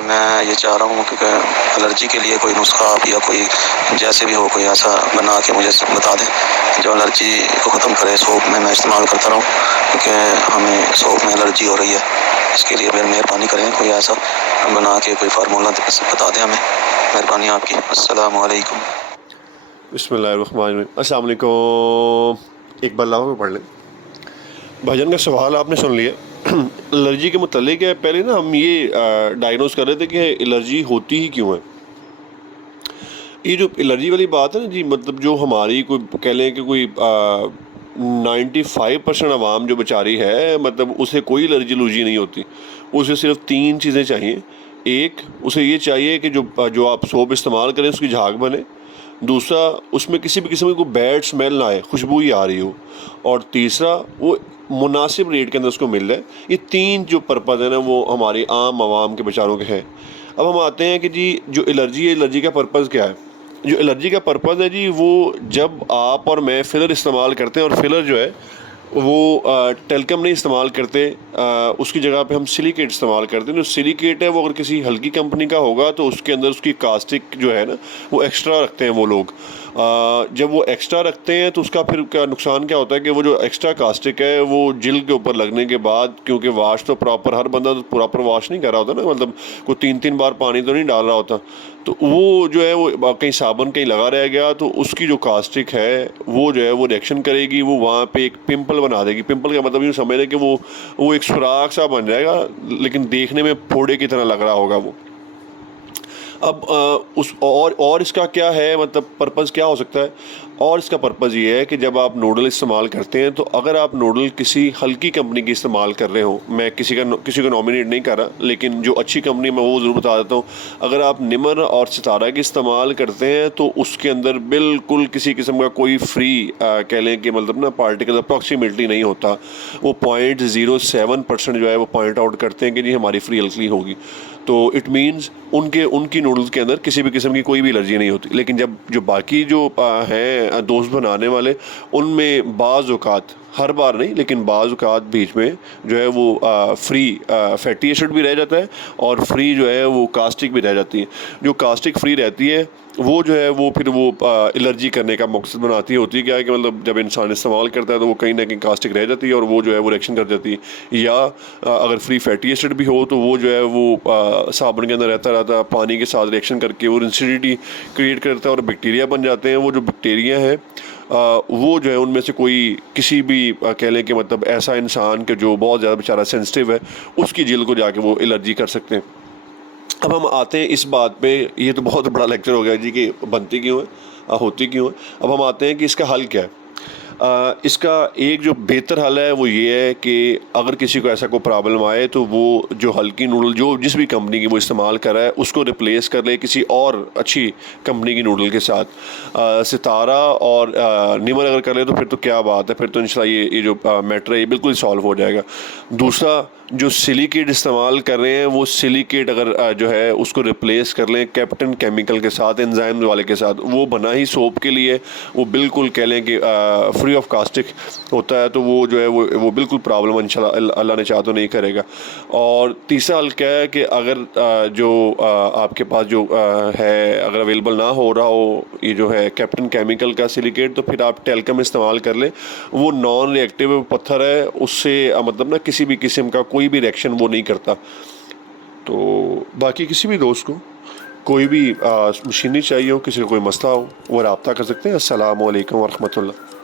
मैं ये चाह रहा हूँ कि एलर्जी के लिए कोई नुस्खा आप या कोई जैसे भी हो कोई ऐसा बना के मुझे बता दें जो एलर्जी को ख़त्म करे। सोप में मैं इस्तेमाल करता रहूँ क्योंकि हमें सोप में एलर्जी हो रही है। इसके लिए मेहरबानी करें, कोई ऐसा बना के कोई फार्मूला बता दें हमें, मेहरबानी आपकी। अस्सलामु अलैकुम। बिस्मिल्लाहिर्रहमानिर्रहीम। अस्सलाम वालेकुम। एक बार लाओ पढ़ लें। भाईजान का सवाल आपने सुन लिया। एलर्जी के मुतालिक है। पहले ना हम ये डायग्नोस कर रहे थे कि एलर्जी होती ही क्यों है। ये जो एलर्जी वाली बात है ना जी, मतलब जो हमारी कोई कह लें कि कोई 95% आवाम जो बेचारी है, मतलब उसे कोई एलर्जी नहीं होती। उसे सिर्फ 3 चीज़ें चाहिए। एक, उसे ये चाहिए कि जो आप सोप इस्तेमाल करें उसकी झाग बने। दूसरा, उसमें किसी भी किस्म की कोई बैड स्मेल ना आए, खुशबू ही आ रही हो। और तीसरा, वो मुनासिब रेट के अंदर उसको मिल जाए। ये 3 जो पर्पज़ है ना, वो हमारी आम आवाम के बेचारों के हैं। अब हम आते हैं कि जी जो एलर्जी है, एलर्जी का पर्पज़ क्या है। जो एलर्जी का पर्पज़ है जी, वो जब आप और मैं फिलर इस्तेमाल करते हैं, और फिलर जो है वो टेल्कम नहीं इस्तेमाल करते, उसकी जगह पे हम सिलिकेट इस्तेमाल करते हैं। जो सिलिकेट है वो अगर किसी हल्की कंपनी का होगा तो उसके अंदर उसकी कास्टिक जो है ना वो एक्स्ट्रा रखते हैं वो लोग। जब वो एक्स्ट्रा रखते हैं तो उसका फिर क्या नुकसान क्या होता है कि वो जो एक्स्ट्रा कास्टिक है वो जिल्द के ऊपर लगने के बाद, क्योंकि वाश तो प्रॉपर हर बंदा तो प्रॉपर वाश नहीं कर रहा होता ना, मतलब कोई 3-3 बार पानी तो नहीं डाल रहा होता, तो वो जो है वो कहीं साबुन कहीं लगा रह गया तो उसकी जो कास्टिक है वो जो है वो रिएक्शन करेगी, वो वहाँ पे एक पिंपल बना देगी। पिंपल का मतलब यूँ समझ लें कि वो एक सुराख सा बन जाएगा, लेकिन देखने में फोड़े की तरह लग रहा होगा वो। अब उस और इसका क्या है, मतलब पर्पज़ क्या हो सकता है। और इसका पर्पज़ ये है कि जब आप नूडल इस्तेमाल करते हैं तो अगर आप नूडल किसी हल्की कंपनी की इस्तेमाल कर रहे हो, मैं किसी को नॉमिनेट नहीं कर रहा, लेकिन जो अच्छी कंपनी मैं वो ज़रूर बता देता हूँ। अगर आप निमर और सितारा की इस्तेमाल करते हैं तो उसके अंदर बिल्कुल किसी किस्म का कोई फ्री कह लें कि मतलब ना पार्टिकल अप्रॉक्सीमेटली नहीं होता। वो 0.07% जो है वो पॉइंट आउट करते हैं कि जी हमारी फ्री एल्कली होगी। तो इट मीन्स उनकी नूडल्स के अंदर किसी भी किस्म की कोई भी एलर्जी नहीं होती। लेकिन जब जो बाकी जो हैं दोस्त बनाने वाले, उनमें बाज़ औक़ात, हर बार नहीं लेकिन बाज़ औक़ात बीच में जो है वो फ्री फैटी एसिड भी रह जाता है और फ्री जो है वो कास्टिक भी रह जाती है। जो कास्टिक फ्री रहती है वो जो है वो फिर वो एलर्जी करने का मकसद बनाती होती है। क्या है कि मतलब जब इंसान इस्तेमाल करता है तो वो कहीं ना कहीं कास्टिक रह जाती है और वो जो है वो रिएक्शन कर जाती है। या अगर फ्री फैटी एसिड भी हो तो वो जो है वो साबुन के अंदर रहता है, पानी के साथ रिएक्शन करके वो इंसिडिटी क्रिएट करता है और बैक्टीरिया बन जाते हैं। वो जो बैक्टीरिया है वो जो है उनमें से कोई किसी भी कह लें कि मतलब ऐसा इंसान के जो बहुत ज़्यादा बेचारा सेंसिटिव है उसकी जल्द को जाके वो एलर्जी कर सकते हैं। अब हम आते हैं इस बात पे, ये तो बहुत बड़ा लेक्चर हो गया जी कि बनती क्यों है, होती क्यों है। अब हम आते हैं कि इसका हल क्या है। इसका एक जो बेहतर हल है वो ये है कि अगर किसी को ऐसा कोई प्रॉब्लम आए तो वो जो हल्की नूडल जो जिस भी कंपनी की वो इस्तेमाल कर रहा है उसको रिप्लेस कर ले किसी और अच्छी कंपनी की नूडल के साथ। सितारा और निमर अगर कर ले तो फिर तो क्या बात है, फिर तो इंशाल्लाह ये जो मैटर है ये बिल्कुल सॉल्व हो जाएगा। दूसरा, जो सिलिकेट इस्तेमाल कर रहे हैं वो सिलिकेट अगर जो है उसको रिप्लेस कर लें कैप्टन केमिकल के साथ, एंजाइम वाले के साथ, वो बना ही सोप के लिए, वो बिल्कुल कह लें कि फ्री ऑफ कास्टिक होता है, तो वो जो है वो बिल्कुल प्रॉब्लम इंशाल्लाह अल्लाह ने चाहा तो नहीं करेगा। और तीसरा हल क्या है कि अगर जो आपके पास जो है अगर अवेलेबल ना हो रहा हो ये जो है कैप्टन केमिकल का सिलिकेट, तो फिर आप टेल्कम इस्तेमाल कर लें। वो नॉन रिएक्टिव पत्थर है, उससे मतलब ना किसी भी किस्म का कोई भी रिएक्शन वो नहीं करता। तो बाकी किसी भी दोस्त को कोई भी मशीनरी चाहिए हो, किसी को कोई मसला हो, वो रब्ता कर सकते हैं। अस्सलामु अलैकुम वरहमतुल्लाह।